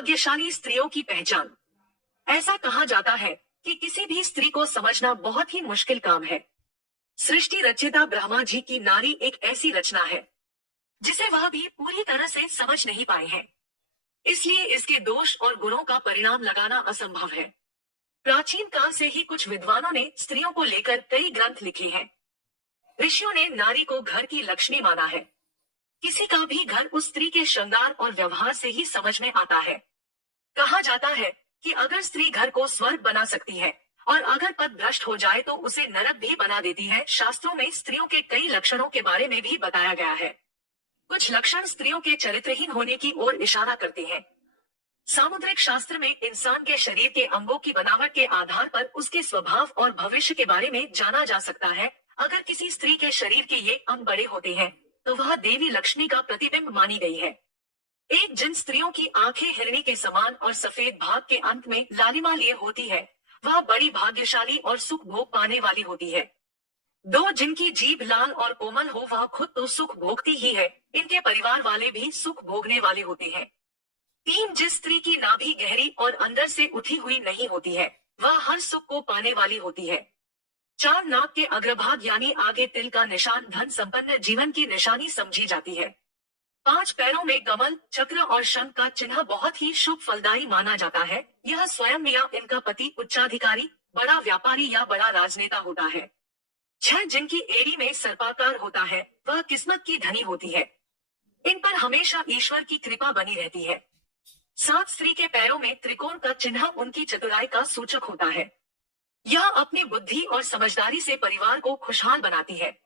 भाग्यशाली स्त्रियों की पहचान। ऐसा कहा जाता है कि किसी भी स्त्री को समझना बहुत ही मुश्किल काम है। सृष्टि रचयिता ब्रह्मा जी की नारी एक ऐसी रचना है जिसे वह भी पूरी तरह से समझ नहीं पाए हैं। इसलिए इसके दोष और गुणों का परिणाम लगाना असंभव है। प्राचीन काल से ही कुछ विद्वानों ने स्त्रियों को लेकर कई ग्रंथ लिखे हैं। ऋषियों ने नारी को घर की लक्ष्मी माना है। किसी का भी घर उस स्त्री के श्रृंगार और व्यवहार से ही समझ में आता है। कहा जाता है कि अगर स्त्री घर को स्वर्ग बना सकती है और अगर पद भ्रष्ट हो जाए तो उसे नरक भी बना देती है। शास्त्रों में स्त्रियों के कई लक्षणों के बारे में भी बताया गया है। कुछ लक्षण स्त्रियों के चरित्रहीन होने की ओर इशारा करते हैं। सामुद्रिक शास्त्र में इंसान के शरीर के अंगों की बनावट के आधार पर उसके स्वभाव और भविष्य के बारे में जाना जा सकता है। अगर किसी स्त्री के शरीर के ये अंग बड़े होते हैं तो वह देवी लक्ष्मी का प्रतिबिंब मानी गई है। एक जिन स्त्रियों की आंखें हिरणी के समान और सफेद भाग के अंत में लालिमा लिए होती है वह बड़ी भाग्यशाली और सुख भोग पाने वाली होती है। दो जिनकी जीभ लाल और कोमल हो वह खुद तो सुख भोगती ही है, इनके परिवार वाले भी सुख भोगने वाले होते हैं। तीन जिस स्त्री की नाभि गहरी और अंदर से उठी हुई नहीं होती है वह हर सुख को पाने वाली होती है। चार नाक के अग्रभाग यानी आगे तिल का निशान धन संपन्न जीवन की निशानी समझी जाती है। पांच पैरों में कमल चक्र और शंख का चिन्ह बहुत ही शुभ फलदायी माना जाता है। यह स्वयं या इनका पति उच्चाधिकारी, बड़ा व्यापारी या बड़ा राजनेता होता है। छह जिनकी एड़ी में सर्पाकार होता है वह किस्मत की धनी होती है। इन पर हमेशा ईश्वर की कृपा बनी रहती है। सात स्त्री के पैरों में त्रिकोण का चिन्ह उनकी चतुराई का सूचक होता है। यह अपनी बुद्धि और समझदारी से परिवार को खुशहाल बनाती है।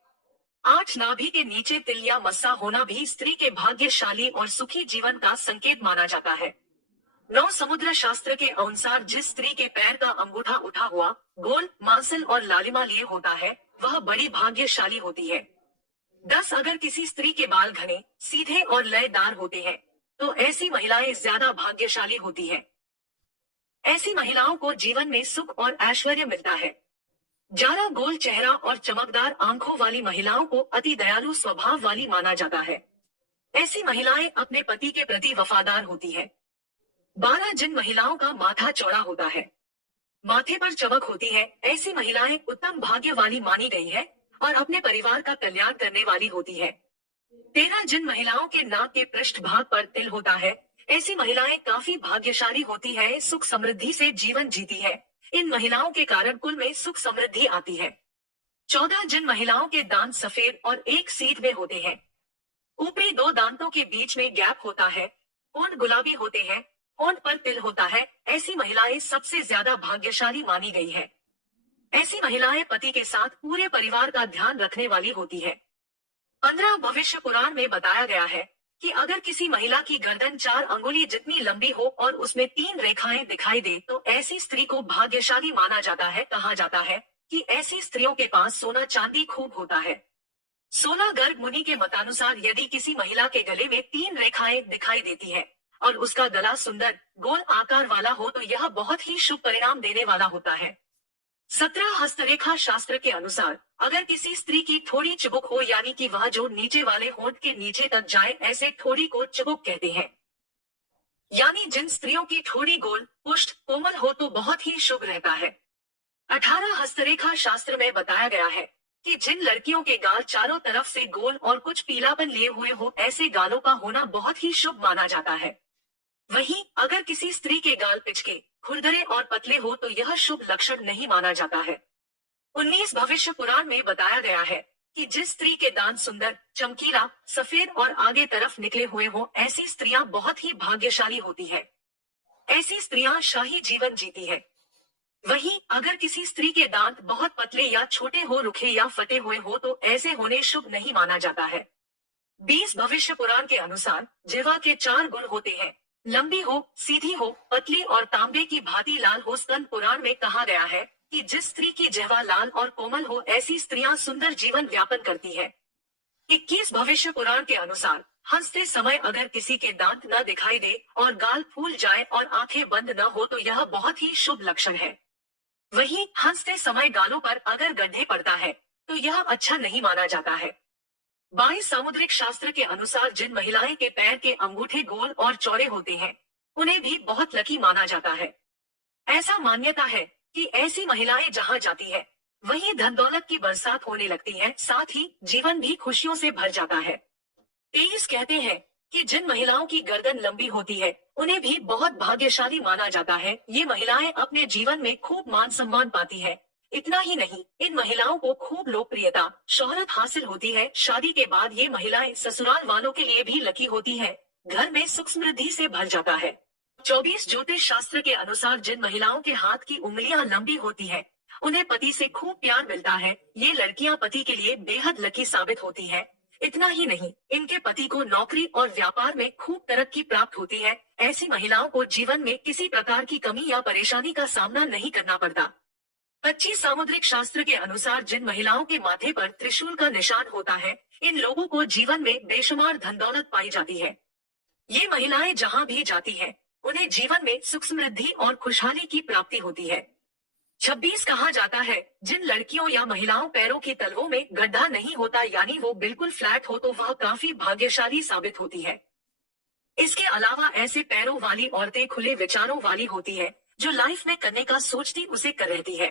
आठ नाभि के नीचे तिल या मस्सा होना भी स्त्री के भाग्यशाली और सुखी जीवन का संकेत माना जाता है। नौ समुद्र शास्त्र के अनुसार जिस स्त्री के पैर का अंगूठा उठा हुआ गोल मांसल और लालिमा लिए होता है वह बड़ी भाग्यशाली होती है। 10 अगर किसी स्त्री के बाल घने सीधे और लयदार होते हैं तो ऐसी महिलाएं ज्यादा भाग्यशाली होती हैं। ऐसी महिलाओं को जीवन में सुख और ऐश्वर्य मिलता है। 11 गोल चेहरा और चमकदार आंखों वाली महिलाओं को अति दयालु स्वभाव वाली माना जाता है। ऐसी महिलाएं अपने पति के प्रति वफादार होती है। 12 जिन महिलाओं का माथा चौड़ा होता है, माथे पर चमक होती है, ऐसी महिलाएं उत्तम भाग्य वाली मानी गई है और अपने परिवार का कल्याण करने वाली होती है। 13 जिन महिलाओं के नाक के पृष्ठ भाग पर तिल होता है, ऐसी महिलाएं काफी भाग्यशाली होती है, सुख समृद्धि से जीवन जीती है। इन महिलाओं के कारण कुल में सुख समृद्धि आती है। 14 जिन महिलाओं के दांत सफेद और एक सीध में होते हैं, ऊपरी दो दांतों के बीच में गैप होता है, होंठ गुलाबी होते हैं, होंठ पर तिल होता है, ऐसी महिलाएं सबसे ज्यादा भाग्यशाली मानी गई है। ऐसी महिलाएं पति के साथ पूरे परिवार का ध्यान रखने वाली होती है। 15 भविष्य पुराण में बताया गया है कि अगर किसी महिला की गर्दन 4 अंगुली जितनी लंबी हो और उसमें 3 रेखाएं दिखाई दे तो ऐसी स्त्री को भाग्यशाली माना जाता है। कहा जाता है कि ऐसी स्त्रियों के पास सोना चांदी खूब होता है। 16 गर्ग मुनि के मतानुसार यदि किसी महिला के गले में 3 रेखाएं दिखाई देती है और उसका गला सुंदर गोल आकार वाला हो तो यह बहुत ही शुभ परिणाम देने वाला होता है। 17 हस्तरेखा शास्त्र के अनुसार अगर किसी स्त्री की थोड़ी चिबुक हो यानी कि वह जो नीचे वाले होंठ के नीचे तक जाए ऐसे थोड़ी को चिबुक कहते हैं। यानी जिन स्त्रियों की थोड़ी गोल पुष्ट कोमल हो तो बहुत ही शुभ रहता है। 18 हस्तरेखा शास्त्र में बताया गया है कि जिन लड़कियों के गाल चारों तरफ से गोल और कुछ पीलापन लिए हुए हो ऐसे गालों का होना बहुत ही शुभ माना जाता है। वहीं अगर किसी स्त्री के गाल पिचके खुरदरे और पतले हो तो यह शुभ लक्षण नहीं माना जाता है। 19 भविष्य पुराण में बताया गया है कि जिस स्त्री के दांत सुंदर चमकीला सफेद और आगे तरफ निकले हुए हो ऐसी स्त्रियां बहुत ही भाग्यशाली होती है। ऐसी स्त्रियां शाही जीवन जीती है। वहीं अगर किसी स्त्री के दांत बहुत पतले या छोटे हो रुखे या फटे हुए हो तो ऐसे होने शुभ नहीं माना जाता है। 20 भविष्य पुराण के अनुसार जिह्वा के 4 गुण होते हैं, लंबी हो सीधी हो पतली और तांबे की भांति लाल हो। स्कंद पुराण में कहा गया है कि जिस स्त्री की जिह्वा लाल और कोमल हो ऐसी स्त्रियां सुंदर जीवन व्यापन करती है। 21 भविष्य पुराण के अनुसार हंसते समय अगर किसी के दांत न दिखाई दे और गाल फूल जाए और आंखें बंद न हो तो यह बहुत ही शुभ लक्षण है। वहीं हंसते समय गालों पर अगर गड्ढे पड़ता है तो यह अच्छा नहीं माना जाता है। 22 सामुद्रिक शास्त्र के अनुसार जिन महिलाएं के पैर के अंगूठे गोल और चौड़े होते हैं उन्हें भी बहुत लकी माना जाता है। ऐसा मान्यता है कि ऐसी महिलाएं जहां जाती है वहीं धन दौलत की बरसात होने लगती है, साथ ही जीवन भी खुशियों से भर जाता है। तेईस कहते हैं कि जिन महिलाओं की गर्दन लंबी होती है उन्हें भी बहुत भाग्यशाली माना जाता है। ये महिलाएं अपने जीवन में खूब मान सम्मान पाती है। इतना ही नहीं, इन महिलाओं को खूब लोकप्रियता शोहरत हासिल होती है। शादी के बाद ये महिलाएं ससुराल वालों के लिए भी लकी होती है। घर में सुख समृद्धि से भर जाता है। 24 ज्योतिष शास्त्र के अनुसार जिन महिलाओं के हाथ की उंगलियां लंबी होती है उन्हें पति से खूब प्यार मिलता है। ये लड़कियां पति के लिए बेहद लकी साबित होती है। इतना ही नहीं, इनके पति को नौकरी और व्यापार में खूब तरक्की प्राप्त होती है। ऐसी महिलाओं को जीवन में किसी प्रकार की कमी या परेशानी का सामना नहीं करना पड़ता। 25 सामुद्रिक शास्त्र के अनुसार जिन महिलाओं के माथे पर त्रिशूल का निशान होता है इन लोगों को जीवन में बेशुमार धन दौलत पाई जाती है। ये महिलाएं जहां भी जाती हैं, उन्हें जीवन में सुख समृद्धि और खुशहाली की प्राप्ति होती है। 26 कहा जाता है जिन लड़कियों या महिलाओं पैरों की तलवों में गड्ढा नहीं होता यानी वो बिल्कुल फ्लैट हो तो वह काफी भाग्यशाली साबित होती है। इसके अलावा ऐसे पैरों वाली औरतें खुले विचारों वाली होती है, जो लाइफ में करने का सोचती उसे कर रहती है।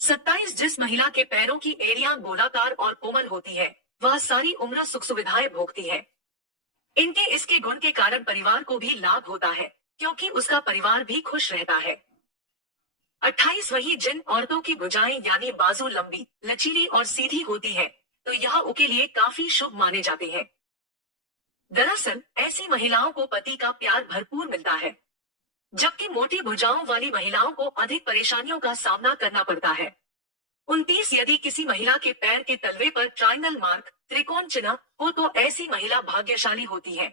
27 जिस महिला के पैरों की एड़ियां गोलाकार और कोमल होती है वह सारी उम्र सुख सुविधाएं भोगती है। इनके इसके गुण के कारण परिवार को भी लाभ होता है, क्योंकि उसका परिवार भी खुश रहता है। 28 वही जिन औरतों की भुजाएं यानी बाजू लंबी लचीली और सीधी होती है तो यह उनके लिए काफी शुभ माने जाते हैं। दरअसल ऐसी महिलाओं को पति का प्यार भरपूर मिलता है, जबकि मोटी भुजाओं वाली महिलाओं को अधिक परेशानियों का सामना करना पड़ता है। 29 यदि किसी महिला के पैर के तलवे पर ट्रायंगल मार्क त्रिकोण चिन्ह हो तो ऐसी महिला भाग्यशाली होती है।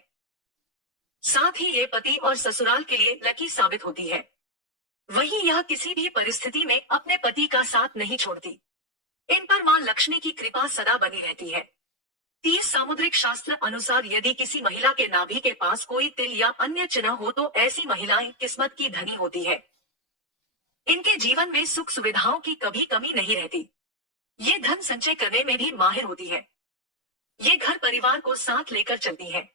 साथ ही ये पति और ससुराल के लिए लकी साबित होती है। वहीं यह किसी भी परिस्थिति में अपने पति का साथ नहीं छोड़ती। इन पर मां लक्ष्मी की कृपा सदा बनी रहती है। 30 सामुद्रिक शास्त्र अनुसार यदि किसी महिला के नाभि के पास कोई तिल या अन्य चिन्ह हो तो ऐसी महिलाएं किस्मत की धनी होती है। इनके जीवन में सुख सुविधाओं की कभी कमी नहीं रहती। ये धन संचय करने में भी माहिर होती है। ये घर परिवार को साथ लेकर चलती है।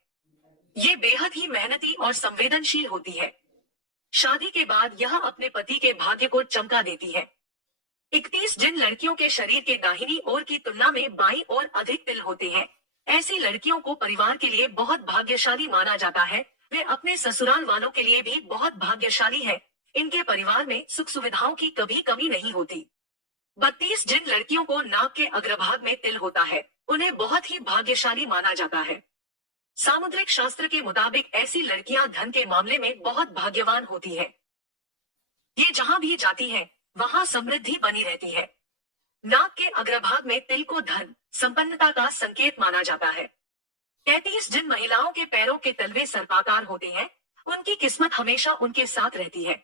ये बेहद ही मेहनती और संवेदनशील होती है। शादी के बाद यह अपने पति के भाग्य को चमका देती है। 31 जिन लड़कियों के शरीर के दाहिनी ओर की तुलना में बाईं ओर अधिक तिल होते हैं ऐसी लड़कियों को परिवार के लिए बहुत भाग्यशाली माना जाता है। वे अपने ससुराल वालों के लिए भी बहुत भाग्यशाली है। इनके परिवार में सुख सुविधाओं की कभी कमी नहीं होती। 32 जिन लड़कियों को नाक के अग्रभाग में तिल होता है उन्हें बहुत ही भाग्यशाली माना जाता है। सामुद्रिक शास्त्र के मुताबिक ऐसी लड़कियां धन के मामले में बहुत भाग्यवान होती है। ये जहां भी जाती है वहां समृद्धि बनी रहती है। नाक के अग्रभाग में तिल को धन संपन्नता का संकेत माना जाता है। 33 जिन महिलाओं के पैरों के तलवे सर्पाकार होते हैं उनकी किस्मत हमेशा उनके साथ रहती है।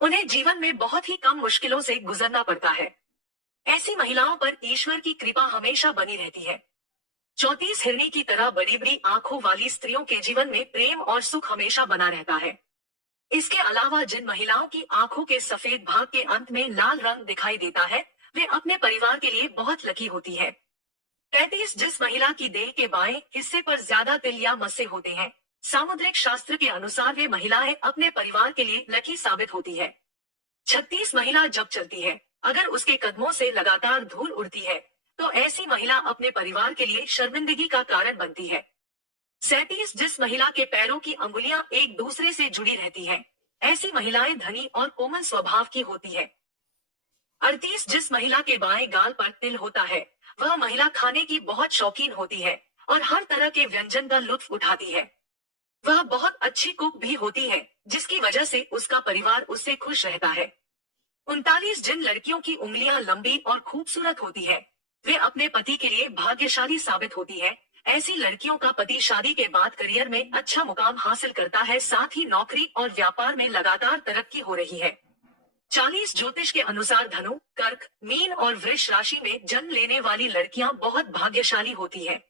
उन्हें जीवन में बहुत ही कम मुश्किलों से गुजरना पड़ता है। ऐसी महिलाओं पर ईश्वर की कृपा हमेशा बनी रहती है। 34 हिरनी की तरह बड़ी बड़ी आंखों वाली स्त्रियों के जीवन में प्रेम और सुख हमेशा बना रहता है। इसके अलावा जिन महिलाओं की आंखों के सफेद भाग के अंत में लाल रंग दिखाई देता है वे अपने परिवार के लिए बहुत लकी होती है। 35 जिस महिला की देह के बाएं हिस्से पर ज्यादा तिल या मस्से होते हैं सामुद्रिक शास्त्र के अनुसार वे महिलाएं अपने परिवार के लिए लकी साबित होती है। 36 महिला जब चलती है अगर उसके कदमों से लगातार धूल उड़ती है तो ऐसी महिला अपने परिवार के लिए शर्मिंदगी का कारण बनती है। 37 जिस महिला के पैरों की अंगुलियां एक दूसरे से जुड़ी रहती हैं, ऐसी महिलाएं धनी और कोमल स्वभाव की होती है। 38 जिस महिला के बाएं गाल पर तिल होता है वह महिला खाने की बहुत शौकीन होती है और हर तरह के व्यंजन का लुत्फ उठाती है। वह बहुत अच्छी कुक भी होती है जिसकी वजह से उसका परिवार उससे खुश रहता है। 39 जिन लड़कियों की उंगलियां लंबी और खूबसूरत होती है वे अपने पति के लिए भाग्यशाली साबित होती है। ऐसी लड़कियों का पति शादी के बाद करियर में अच्छा मुकाम हासिल करता है, साथ ही नौकरी और व्यापार में लगातार तरक्की हो रही है। 40 ज्योतिष के अनुसार धनु, कर्क, मीन और वृष राशि में जन्म लेने वाली लड़कियां बहुत भाग्यशाली होती है।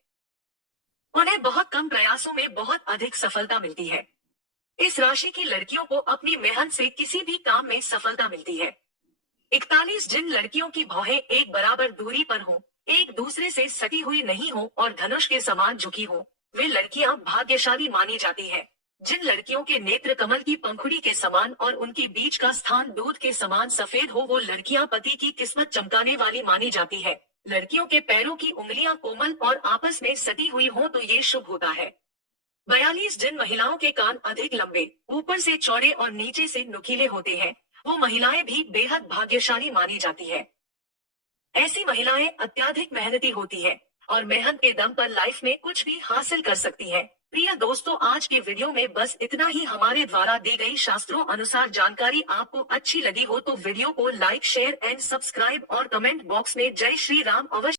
उन्हें बहुत कम प्रयासों में बहुत अधिक सफलता मिलती है। इस राशि की लड़कियों को अपनी मेहनत से किसी भी काम में सफलता मिलती है। 41 जिन लड़कियों की भौहें एक बराबर दूरी पर हों, एक दूसरे से सटी हुई नहीं हो और धनुष के समान झुकी हो वे लड़कियां भाग्यशाली मानी जाती है। जिन लड़कियों के नेत्र कमल की पंखुड़ी के समान और उनके बीच का स्थान दूध के समान सफेद हो, वो लड़कियां पति की किस्मत चमकाने वाली मानी जाती है। लड़कियों के पैरों की उंगलियां कोमल और आपस में सटी हुई हो तो ये शुभ होता है। 42, जिन महिलाओं के कान अधिक लंबे, ऊपर से चौड़े और नीचे से नुकीले होते हैं, वो महिलाएं भी बेहद भाग्यशाली मानी जाती है। ऐसी महिलाएं अत्यधिक मेहनती होती हैं और मेहनत के दम पर लाइफ में कुछ भी हासिल कर सकती हैं। प्रिय दोस्तों, आज के वीडियो में बस इतना ही। हमारे द्वारा दी गई शास्त्रों अनुसार जानकारी आपको अच्छी लगी हो तो वीडियो को लाइक, शेयर एंड सब्सक्राइब और कमेंट बॉक्स में जय श्री राम अवश्य